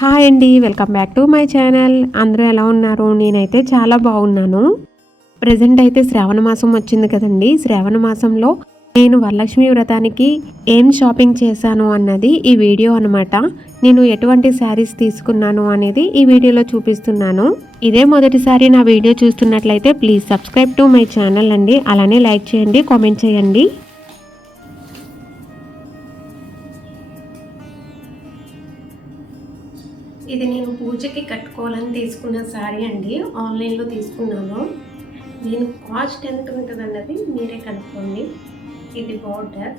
Hi అండి welcome back to my channel. అందరూ ఎలా ఉన్నారు? నేనైతే చాలా బాగున్నాను. ప్రజెంట్ అయితే శ్రావణ మాసం వచ్చింది కదండి. శ్రావణ మాసంలో నేను వరలక్ష్మి వ్రతానికి ఏం షాపింగ్ చేశాను అన్నది ఈ వీడియో అనమాట నేను ఎటువంటి శారీస్ తీసుకున్నాను అనేది ఈ వీడియోలో చూపిస్తున్నాను. ఇదే మొదటిసారి నా వీడియో చూస్తున్నట్లయితే please subscribe to my channel అండి. అలానే లైక్ చేయండి కామెంట్ చేయండి. ఇది నేను పూజకి కట్టుకోవాలని తీసుకున్న శారీ అండి. ఆన్లైన్లో తీసుకున్నాను. దీని కాస్ట్ ఎంత ఉంటుంది అన్నది మీరే కనుక్కోండి. ఇది బార్డర్.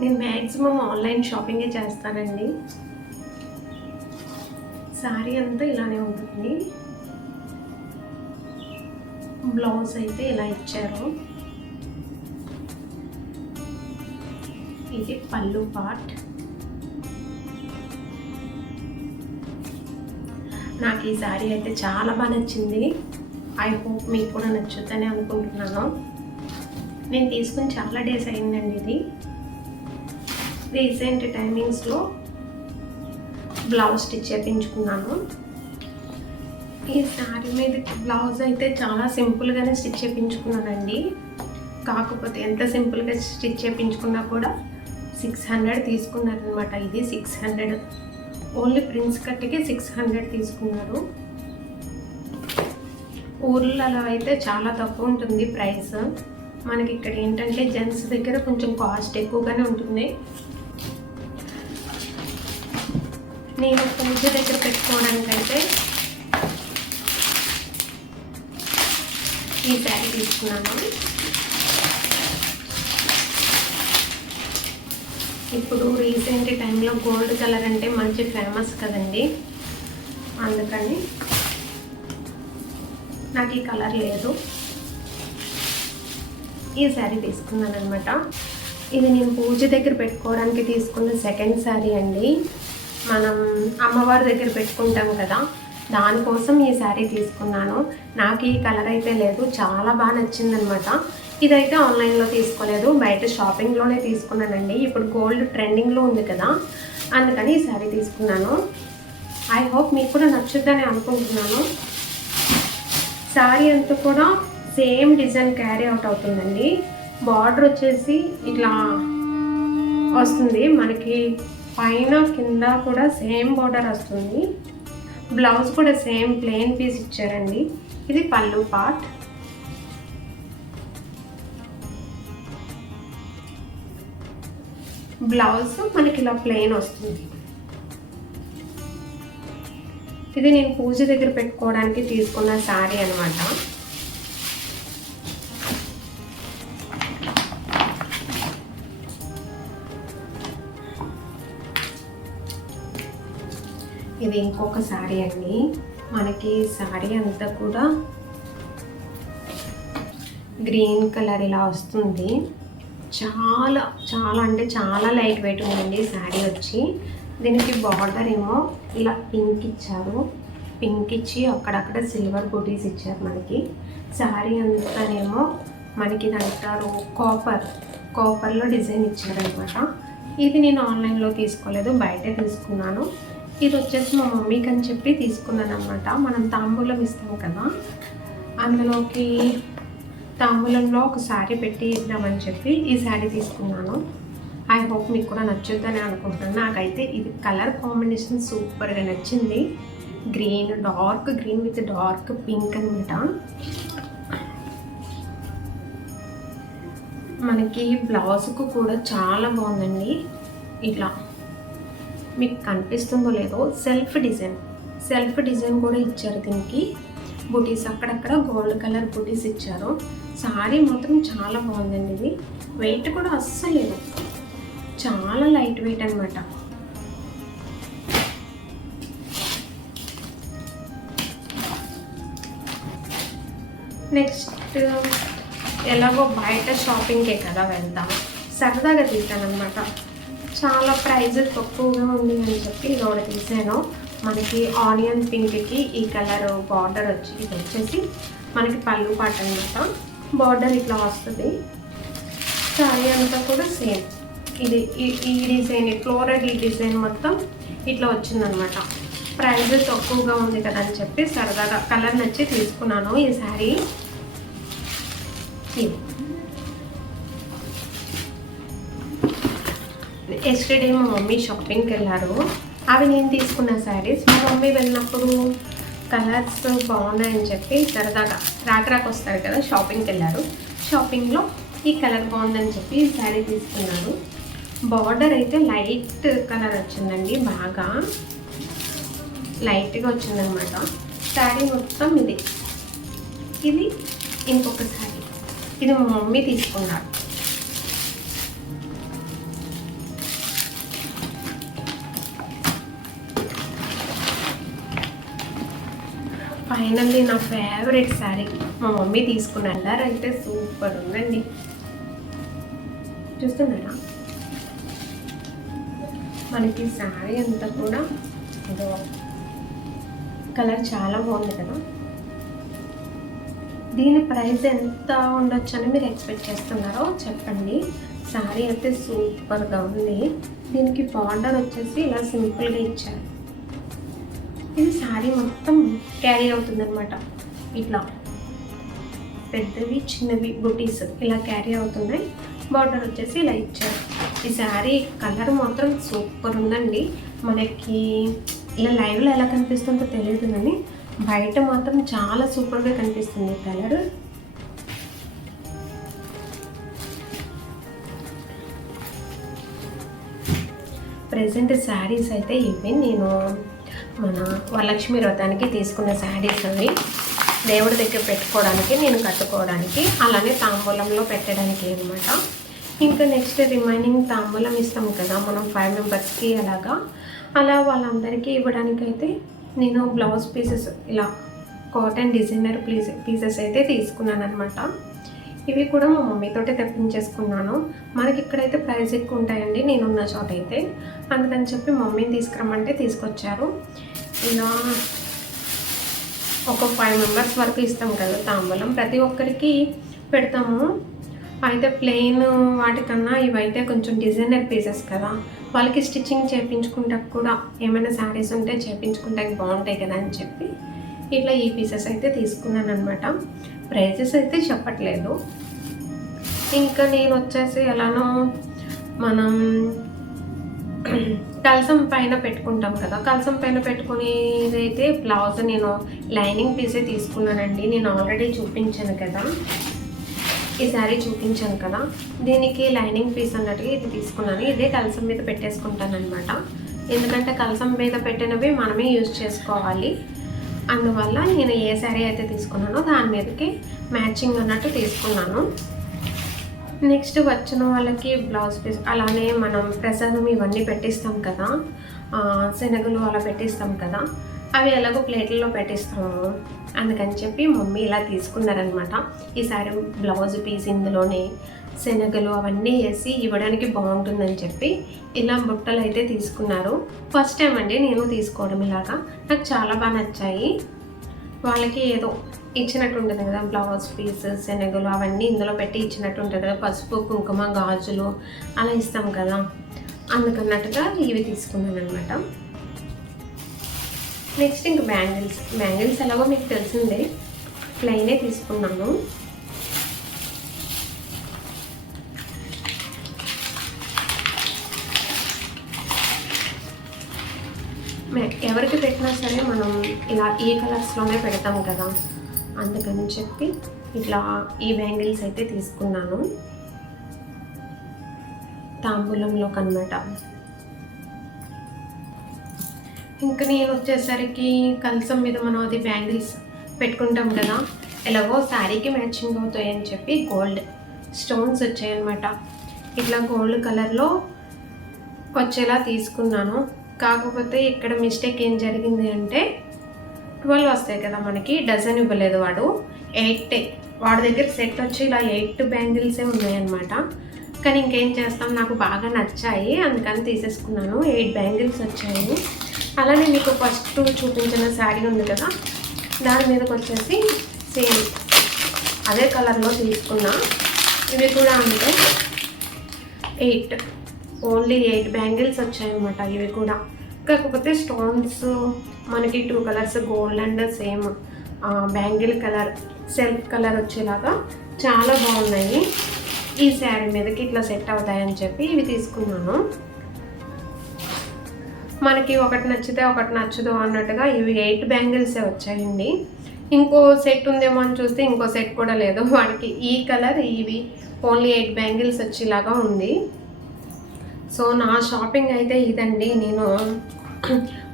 నేను మ్యాక్సిమం ఆన్లైన్ షాపింగే చేస్తానండి. శారీ అంతా ఇలానే ఉంటుంది. బ్లౌజ్ అయితే ఇలా ఇచ్చారు. ఇది పళ్ళు పార్ట్ నాకు ఈ శారీ అయితే చాలా బాగా నచ్చింది. ఐ హోప్ మీకు కూడా నచ్చుద్దని అనుకుంటున్నాను. నేను తీసుకుని చాలా డేస్ అయిందండి ఇది. రీసెంట్ టైమింగ్స్లో బ్లౌజ్ స్టిచ్ చేయించుకున్నాను ఈ శారీ మీద బ్లౌజ్ అయితే చాలా సింపుల్గానే స్టిచ్ చేయించుకున్నానండి కాకపోతే ఎంత సింపుల్గా స్టిచ్ చేయించుకున్నా కూడా సిక్స్ హండ్రెడ్ తీసుకున్నారనమాట ఇది సిక్స్ హండ్రెడ్. ఓన్లీ ప్రిన్స్ కట్టికి సిక్స్ హండ్రెడ్ తీసుకున్నారు. ఊర్లలో అయితే చాలా తక్కువ ఉంటుంది ప్రైస్. మనకి ఇక్కడ ఏంటంటే జెంట్స్ దగ్గర కొంచెం కాస్ట్ ఎక్కువగానే ఉంటుంది. నేను పూజ దగ్గర పెట్టుకోవడానికైతే ఈ శారీ తీసుకున్నాను. ఇప్పుడు రీసెంట్ టైంలో గోల్డ్ కలర్ అంటే మంచి ఫేమస్ కదండి. అందుకని నాకు ఈ కలర్ లేదు. ఈ శారీ తీసుకున్నాను అనమాట ఇది నేను పూజ దగ్గర పెట్టుకోవడానికి తీసుకున్న సెకండ్ శారీ అండి. మనం అమ్మవారి దగ్గర పెట్టుకుంటాం కదా దానికోసం ఈ శారీ తీసుకున్నాను. నాకు ఈ కలర్ అయితే లేదు చాలా బాగా నచ్చిందనమాట ఇదైతే ఆన్లైన్లో తీసుకోలేదు. బయట షాపింగ్లోనే తీసుకున్నానండి. ఇప్పుడు గోల్డ్ ట్రెండింగ్లో ఉంది కదా అందుకని ఈ శారీ తీసుకున్నాను. ఐ హోప్ మీకు కూడా నచ్చుద్దని అనుకుంటున్నాను. శారీ అంతా కూడా సేమ్ డిజైన్ క్యారీ అవుట్ అవుతుందండి. బార్డర్ వచ్చేసి ఇట్లా వస్తుంది. మనకి పైన కింద కూడా సేమ్ బార్డర్ వస్తుంది. బ్లౌజ్ కూడా సేమ్ ప్లెయిన్ పీస్ ఇచ్చారండి. ఇది పళ్ళు పార్ట్ బ్లౌజ్ మనకి ఇలా ప్లెయిన్ వస్తుంది. ఇది నేను పూజ దగ్గర పెట్టుకోవడానికి తీసుకున్న శారీ అనమాట ఇది ఇంకొక శారీ అండి. మనకి శారీ అంతా కూడా గ్రీన్ కలర్ ఇలా వస్తుంది. చాలా చాలా అంటే చాలా లైట్ వెయిట్ ఉందండి శారీ వచ్చి. దీనికి బార్డర్ ఏమో ఇలా పింక్ ఇచ్చారు. పింక్ ఇచ్చి అక్కడక్కడ సిల్వర్ బుటీస్ ఇచ్చారు మనకి. శారీ అంతానేమో మనకి అంటారు కాపర్ కాపర్లో డిజైన్ ఇచ్చారనమాట. ఇది నేను ఆన్లైన్లో తీసుకోలేదు బయటే తీసుకున్నాను. ఇది వచ్చేసి మా మమ్మీకి అని చెప్పి తీసుకున్నాను అనమాట మనం తాంబూలం ఇస్తాం కదా అందులోకి తాంబూలంలో ఒక శారీ పెట్టి ఇద్దామని చెప్పి ఈ శారీ తీసుకున్నాను. ఐ హోప్ మీకు కూడా నచ్చుద్దని అనుకుంటున్నాను. నాకైతే ఇది కలర్ కాంబినేషన్ సూపర్గా నచ్చింది. Green dark green with dark pink అనమాట మనకి బ్లౌజ్కు కూడా చాలా బాగుందండి. ఇట్లా మీకు కనిపిస్తుందో లేదో సెల్ఫ్ డిజైన్ సెల్ఫ్ డిజైన్ కూడా ఇచ్చారు దీనికి. బుటీస్ అక్కడక్కడ గోల్డ్ కలర్ బుటీస్ ఇచ్చారు. సారీ మాత్రం చాలా బాగుందండి ఇది. వెయిట్ కూడా అస్సలు లేదు. చాలా లైట్ వెయిట్ అనమాట నెక్స్ట్ ఎలాగో బయట షాపింగ్కే కదా వెళ్తాం. సరదాగా తీసానమాట చాలా ప్రైజ్ తక్కువగా ఉంది అని చెప్పి ఇది ఒకటి తీసాను. మనకి ఆనియన్ పింక్కి ఈ కలర్ బార్డర్ వచ్చి ఇది వచ్చేసి మనకి పళ్ళు పాట అనమాట బార్డర్ ఇట్లా వస్తుంది. శారీ అంతా కూడా సేమ్ ఇది ఈ- డిజైన్ ఫ్లోరల్ ఈ డిజైన్ మొత్తం ఇట్లా వచ్చిందనమాట. ప్రైజ్ తక్కువగా ఉంది కదా అని చెప్పి సరదాగా కలర్ నచ్చి తీసుకున్నాను ఈ శారీ ఎస్టర్డే మా మమ్మీ షాపింగ్కి వెళ్ళారు. అవి నేను తీసుకున్న శారీస్ మా మమ్మీ వెళ్ళినప్పుడు కలర్స్ బాగున్నాయని చెప్పి సరదాగా రాక రాక వస్తారు కదా షాపింగ్కి వెళ్ళారు. షాపింగ్లో ఈ కలర్ బాగుందని చెప్పి శారీ తీసుకున్నారు. బార్డర్ అయితే లైట్ కలర్ వచ్చిందండి బాగా లైట్గా వచ్చిందనమాట. శారీ మొత్తం ఇది. ఇది ఇంకొక శారీ ఇది మా మమ్మీ తీసుకున్నారు. ఫైనల్లీ నా ఫేవరెట్ శారీ మా మమ్మీ తీసుకున్న కలర్ అయితే సూపర్ ఉందండి. చూస్తున్నారా? మనకి శారీ అంతా కూడా కలర్ చాలా బాగుంది కదా. దీని ప్రైస్ ఎంత ఉండొచ్చు అని మీరు ఎక్స్పెక్ట్ చేస్తున్నారో చెప్పండి. శారీ అయితే సూపర్గా ఉంది. దీనికి బార్డర్ వచ్చేసి ఇలా సింపుల్గా ఇచ్చారు. ఇది శారీ మొత్తం క్యారీ అవుతుందన్నమాట. ఇట్లా పెద్దవి చిన్నవి బుటీస్ ఇలా క్యారీ అవుతున్నాయి. బార్డర్ వచ్చేసి ఇలా ఇచ్చారు. ఈ శారీ కలర్ మాత్రం సూపర్ ఉందండి. మనకి ఇలా లైవ్లో ఎలా కనిపిస్తుందో తెలియదు కానీ బయట మాత్రం చాలా సూపర్గా కనిపిస్తుంది కలర్ ప్రజెంట్ శారీస్ అయితే ఇవి నేను మన వరలక్ష్మి వ్రతానికి తీసుకున్న శారీస్ అవి దేవుడి దగ్గర పెట్టుకోవడానికి నేను కట్టుకోవడానికి అలానే తాంబూలంలో పెట్టడానికి అనమాట ఇంకా నెక్స్ట్ రిమైనింగ్ తాంబూలం ఇస్తాం కదా మనం ఫైవ్ మెంబర్స్కి అలాగా. అలా వాళ్ళందరికీ ఇవ్వడానికైతే నేను బ్లౌజ్ పీసెస్ ఇలా కాటన్ డిజైనర్ ప్లీస్ పీసెస్ అయితే తీసుకున్నాను అనమాట ఇవి కూడా మా మమ్మీతోటే తెప్పించేసుకున్నాను. మనకి ఇక్కడైతే ప్రైస్ ఎక్కువ ఉంటాయండి నేనున్న చోట అయితే అందుకని చెప్పి మమ్మీని తీసుకురమ్మంటే తీసుకొచ్చారు. ఇలా ఒక ఫైవ్ మెంబర్స్ వరకు ఇస్తాం కదా తాంబూలం. ప్రతి ఒక్కరికి పెడతాము. అయితే ప్లెయిన్ వాటికన్నా ఇవైతే కొంచెం డిజైనర్ పీసెస్ కదా. వాళ్ళకి స్టిచ్చింగ్ చేయించుకుంటా కూడా ఏమైనా శారీస్ ఉంటే చేయించుకుంటే బాగుంటాయి కదా అని చెప్పి ఇట్లా ఈ పీసెస్ అయితే తీసుకున్నాను అనమాట ప్రైజెస్ అయితే చెప్పట్లేదు. ఇంకా నేను వచ్చేసి ఎలానో మనం కలసం పైన పెట్టుకుంటాం కదా. కలసం పైన పెట్టుకునేదైతే బ్లౌజ్ నేను లైనింగ్ పీసే తీసుకున్నానండి. నేను ఆల్రెడీ చూపించాను కదా. ఈ శారీ చూపించాను కదా. దీనికి లైనింగ్ పీస్ అన్నట్టుగా ఇది తీసుకున్నాను. ఇదే కలసం మీద పెట్టేసుకుంటాను ఎందుకంటే కలసం మీద పెట్టినవి మనమే యూజ్ చేసుకోవాలి. అందువల్ల నేను ఏ శారీ అయితే తీసుకున్నానో దాని మీదకి మ్యాచింగ్ అన్నట్టు తీసుకున్నాను. నెక్స్ట్ వచ్చిన వాళ్ళకి బ్లౌజ్ పీస్ అలానే మనం ప్రసాదం ఇవన్నీ పెట్టిస్తాం కదా శనగలు అలా పెట్టిస్తాం కదా అవి ఎలాగో ప్లేట్లలో పెట్టిస్తాము. అందుకని చెప్పి మమ్మీ ఇలా తీసుకున్నారనమాట. ఈసారి బ్లౌజ్ పీస్ ఇందులోనే శనగలు అవన్నీ వేసి ఇవ్వడానికి బాగుంటుందని చెప్పి ఇలా బుట్టలు అయితే తీసుకున్నారు. ఫస్ట్ టైం అండి నేను తీసుకోవడం ఇలాగా. నాకు చాలా బాగా నచ్చాయి. వాళ్ళకి ఏదో ఇచ్చినట్టు ఉంటుంది కదా బ్లౌజ్ పీసెస్ శనగలు అవన్నీ ఇందులో పెట్టి ఇచ్చినట్టు ఉంటుంది కదా పసుపు కుంకుమ గాజులు అలా ఇస్తాం కదా. అందుకన్నట్టుగా ఇవి తీసుకున్నాను అనమాట నెక్స్ట్ ఇంక బ్యాంగిల్స్ బ్యాంగిల్స్ ఎలాగో మీకు తెలిసిందే ప్లైనే తీసుకున్నాను. ఎవరికి పెట్టినా సరే మనం ఇలా ఈ కలర్స్లోనే పెడతాం కదా. అందుకని చెప్పి ఇట్లా ఈ బ్యాంగిల్స్ అయితే తీసుకున్నాను. తాంబూలంలోకి అనమాట ఇంకా నేను వచ్చేసరికి కలసం మీద మనం అది బ్యాంగిల్స్ పెట్టుకుంటాం కదా ఎలాగో శారీకి మ్యాచింగ్ అవుతాయని చెప్పి గోల్డ్ స్టోన్స్ వచ్చాయన్నమాట. ఇట్లా గోల్డ్ కలర్లో వచ్చేలా తీసుకున్నాను. కాకపోతే ఇక్కడ మిస్టేక్ ఏం జరిగింది అంటే ట్వెల్వ్ వస్తాయి కదా మనకి డజన్ ఇవ్వలేదు వాడు. ఎయిట్ వాడి దగ్గర సెట్ వచ్చి ఇలా ఎయిట్ బ్యాంగిల్సే ఉన్నాయన్నమాట. కానీ ఇంకేం చేస్తాం? నాకు బాగా నచ్చాయి. అందుకని తీసేసుకున్నాను. ఎయిట్ బ్యాంగిల్స్ వచ్చాయి. అలానే మీకు ఫస్ట్ చూపించిన శారీ ఉంది కదా దాని మీదకి వచ్చేసి సేమ్. అదే కలర్లో తీసుకున్నా. ఇవి కూడా అంటే ఎయిట్. ఓన్లీ ఎయిట్ బ్యాంగిల్స్ వచ్చాయన్నమాట ఇవి కూడా. కాకపోతే స్టోన్స్ మనకి two colours gold and same bangle colour self colour వచ్చేలాగా చాలా బాగున్నాయి. ఈ శారీ మీదకి ఇట్లా సెట్ అవుతాయని చెప్పి ఇవి తీసుకున్నాను. మనకి ఒకటి నచ్చితే ఒకటి నచ్చదు అన్నట్టుగా ఇవి ఎయిట్ బ్యాంగిల్సే వచ్చాయండి. ఇంకో సెట్ ఉందేమో అని చూస్తే ఇంకో సెట్ కూడా లేదు. వాడికి ఈ కలర్ ఇవి ఓన్లీ ఎయిట్ బ్యాంగిల్స్ వచ్చేలాగా ఉంది. సో నా షాపింగ్ అయితే ఇదండి. నేను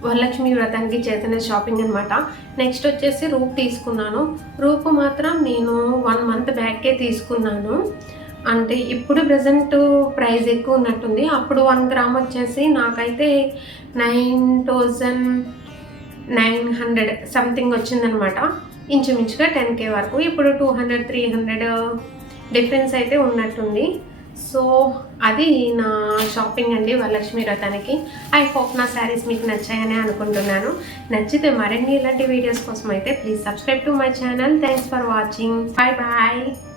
వరలక్ష్మి వ్రతానికి చేసిన షాపింగ్ అనమాట నెక్స్ట్ వచ్చేసి రూప్ తీసుకున్నాను. రూపు మాత్రం నేను వన్ మంత్ బ్యాకే తీసుకున్నాను. అంటే ఇప్పుడు ప్రజెంట్ ప్రైస్ ఎక్కువ ఉన్నట్టుంది. అప్పుడు వన్ గ్రామ్ వచ్చేసి నాకైతే nine thousand nine hundred something వచ్చిందనమాట ఇంచుమించుగా టెన్ కే వరకు. ఇప్పుడు two hundred three hundred difference అయితే ఉన్నట్టుంది. సో అది నా షాపింగ్ అండి వరలక్ష్మి వ్రతానికి. ఐ హోప్ నా శారీస్ మీకు నచ్చాయని అనుకుంటున్నాను. నచ్చితే మరిన్ని ఇలాంటి వీడియోస్ కోసం అయితే please subscribe to my channel thanks for watching bye bye